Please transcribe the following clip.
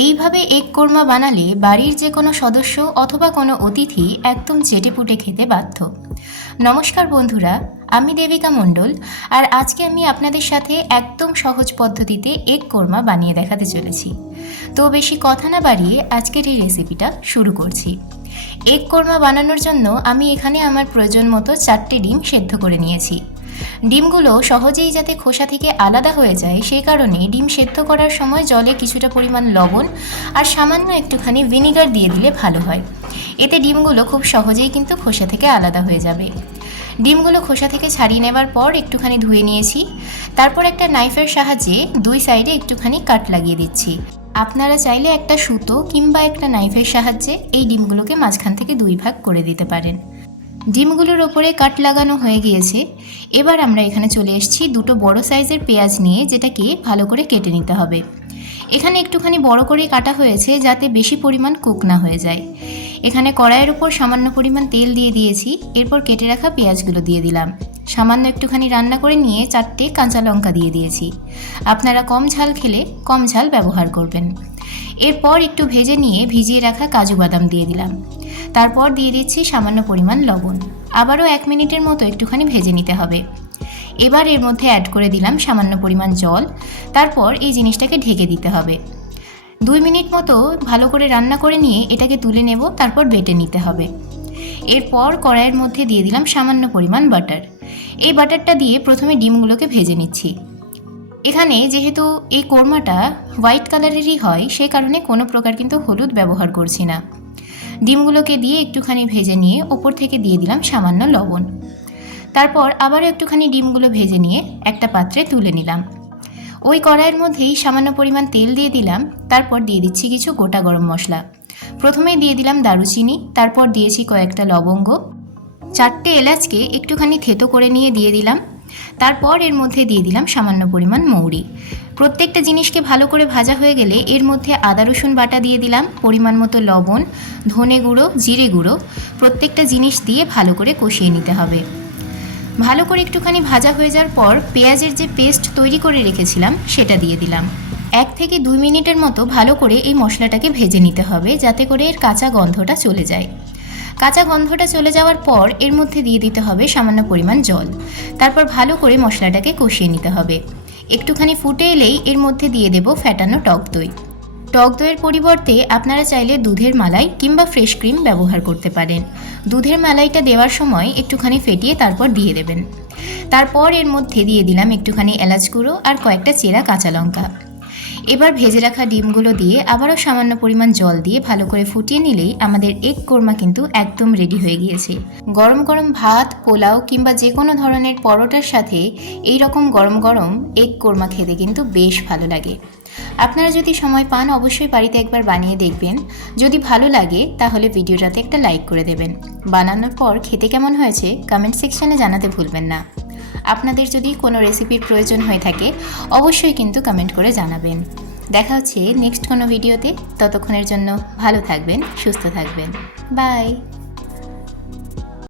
এইভাবে এগ কোরমা বানালে বাড়ির যে কোনো সদস্য অথবা কোনো অতিথি একদম চেটেপুটে খেতে বাধ্য। নমস্কার বন্ধুরা, আমি দেবিকা মণ্ডল, আর আজকে আমি আপনাদের সাথে একদম সহজ পদ্ধতিতে এগ কোরমা বানিয়ে দেখাতে চলেছি। তো বেশি কথা না বাড়িয়ে আজকের এই রেসিপিটা শুরু করছি। এগ কোরমা বানানোর জন্য আমি এখানে আমার প্রয়োজন মতো 4টে ডিম সেদ্ধ করে নিয়েছি। ডিমগুলো সহজেই যাতে খোসা থেকে আলাদা হয়ে যায় সেই কারণে ডিম সেদ্ধ করার সময় জলে কিছুটা পরিমাণ লবণ আর সামান্য একটুখানি ভিনিগার দিয়ে দিলে ভালো হয়। এতে ডিমগুলো খুব সহজেই কিন্তু খোসা থেকে আলাদা হয়ে যাবে। ডিমগুলো খোসা থেকে ছাড়িয়ে নেবার পর একটুখানি ধুয়ে নিয়েছি। তারপর একটা নাইফের সাহায্যে দুই সাইডে একটুখানি কাট লাগিয়ে দিচ্ছি। আপনারা চাইলে একটা সুতো কিংবা একটা নাইফের সাহায্যে এই ডিমগুলোকে মাঝখান থেকে দুই ভাগ করে দিতে পারেন। ডিমগুলোর ওপরে কাট লাগানো হয়ে গিয়েছে। এবার আমরা এখানে চলে এসেছি দুটো বড় সাইজের পেঁয়াজ নিয়ে, যেটাকে ভালো করে কেটে নিতে হবে। এখানে একটুখানি বড় করে কাটা হয়েছে যাতে বেশি পরিমাণ কুক না হয়ে যায়। এখানে কড়াইয়ের উপর সামান্য পরিমাণ তেল দিয়ে দিয়েছি। এরপর কেটে রাখা পেঁয়াজগুলো দিয়ে দিলাম। সামান্য একটুখানি রান্না করে নিয়ে 4টে কাঁচা লঙ্কা দিয়ে দিয়েছি। আপনারা কম ঝাল খেলে কম ঝাল ব্যবহার করবেন। এরপর একটু ভেজে নিয়ে ভিজিয়ে রাখা কাজু বাদাম দিয়ে দিলাম। তারপর দিয়ে দিচ্ছি সামান্য পরিমাণ লবণ। আবারও 1 মিনিটের মতো একটুখানি ভেজে নিতে হবে। এবার এর মধ্যে অ্যাড করে দিলাম সামান্য পরিমাণ জল। তারপর এই জিনিসটাকে ঢেকে দিতে হবে। 2 মিনিট মতো ভালো করে রান্না করে নিয়ে এটাকে তুলে নেব, তারপর বেটে নিতে হবে। এরপর কড়াইয়ের মধ্যে দিয়ে দিলাম সামান্য পরিমাণ বাটার। এই বাটারটা দিয়ে প্রথমে ডিমগুলোকে ভেজে নিচ্ছি। এখানে যেহেতু এই কোরমাটা হোয়াইট কালারেরই হয় সেই কারণে কোনো প্রকার কিন্তু হলুদ ব্যবহার করছি না। ডিমগুলোকে দিয়ে একটুখানি ভেজে নিয়ে ওপর থেকে দিয়ে দিলাম সামান্য লবণ। তারপর আবারও একটুখানি ডিমগুলো ভেজে নিয়ে একটা পাত্রে তুলে নিলাম। ওই কড়াইয়ের মধ্যেই সামান্য পরিমাণ তেল দিয়ে দিলাম। তারপর দিয়ে দিচ্ছি কিছু গোটা গরম মশলা। প্রথমেই দিয়ে দিলাম দারুচিনি, তারপর দিয়েছি কয়েকটা লবঙ্গ, 4টে এলাচকে একটুখানি থেতো করে নিয়ে দিয়ে দিলাম। তারপর এর মধ্যে দিয়ে দিলাম সামান্য পরিমাণ মৌরি। প্রত্যেকটা জিনিসকে ভালো করে ভাজা হয়ে গেলে এর মধ্যে আদা রসুন বাটা দিয়ে দিলাম, পরিমাণ মতো লবণ, ধনে গুঁড়ো, জিরে গুঁড়ো, প্রত্যেকটা জিনিস দিয়ে ভালো করে কষিয়ে নিতে হবে। ভালো করে একটুখানি ভাজা হয়ে যাওয়ার পর পেঁয়াজের যে পেস্ট তৈরি করে রেখেছিলাম সেটা দিয়ে দিলাম। 1 থেকে 2 মিনিটের মতো ভালো করে এই মশলাটাকে ভেজে নিতে হবে যাতে করে এর কাঁচা গন্ধটা চলে যায়। কাঁচা গন্ধটা চলে যাওয়ার পর এর মধ্যে দিয়ে দিতে হবে সামান্য পরিমাণ জল। তারপর ভালো করে মশলাটাকে কষিয়ে নিতে হবে। একটুখানি ফুটে এলেই এর মধ্যে দিয়ে দেব ফ্যাটানো টক দই। টক দইয়ের পরিবর্তে আপনারা চাইলে দুধের মালাই কিংবা ফ্রেশ ক্রিম ব্যবহার করতে পারেন। দুধের মালাইটা দেওয়ার সময় একটুখানি ফেটিয়ে তারপর দিয়ে দেবেন। তারপর এর মধ্যে দিয়ে দিলাম একটুখানি এলাচ গুঁড়ো আর কয়েকটা চেরা কাঁচা লঙ্কা। এবার ভেজে রাখা ডিমগুলো দিয়ে আবারও সামান্য পরিমাণ জল দিয়ে ভালো করে ফুটিয়ে নিলেই আমাদের এগ কোরমা কিন্তু একদম রেডি হয়ে গিয়েছে। গরম গরম ভাত, পোলাও কিংবা যে কোনো ধরনের পরোটার সাথে এই রকম গরম গরম এগ কোরমা খেতে কিন্তু বেশ ভালো লাগে। আপনারা যদি সময় পান অবশ্যই বাড়িতে একবার বানিয়ে দেখবেন। যদি ভালো লাগে তাহলে ভিডিওটাতে একটা লাইক করে দেবেন। বানানোর পর খেতে কেমন হয়েছে কমেন্ট সেকশনে জানাতে ভুলবেন না। আপনাদের যদি কোনো রেসিপির প্রয়োজন হয়ে থাকে অবশ্যই কিন্তু কমেন্ট করে জানাবেন। দেখা হচ্ছে নেক্সট কোনো ভিডিওতে। ততক্ষণের জন্য ভালো থাকবেন, সুস্থ থাকবেন। বাই।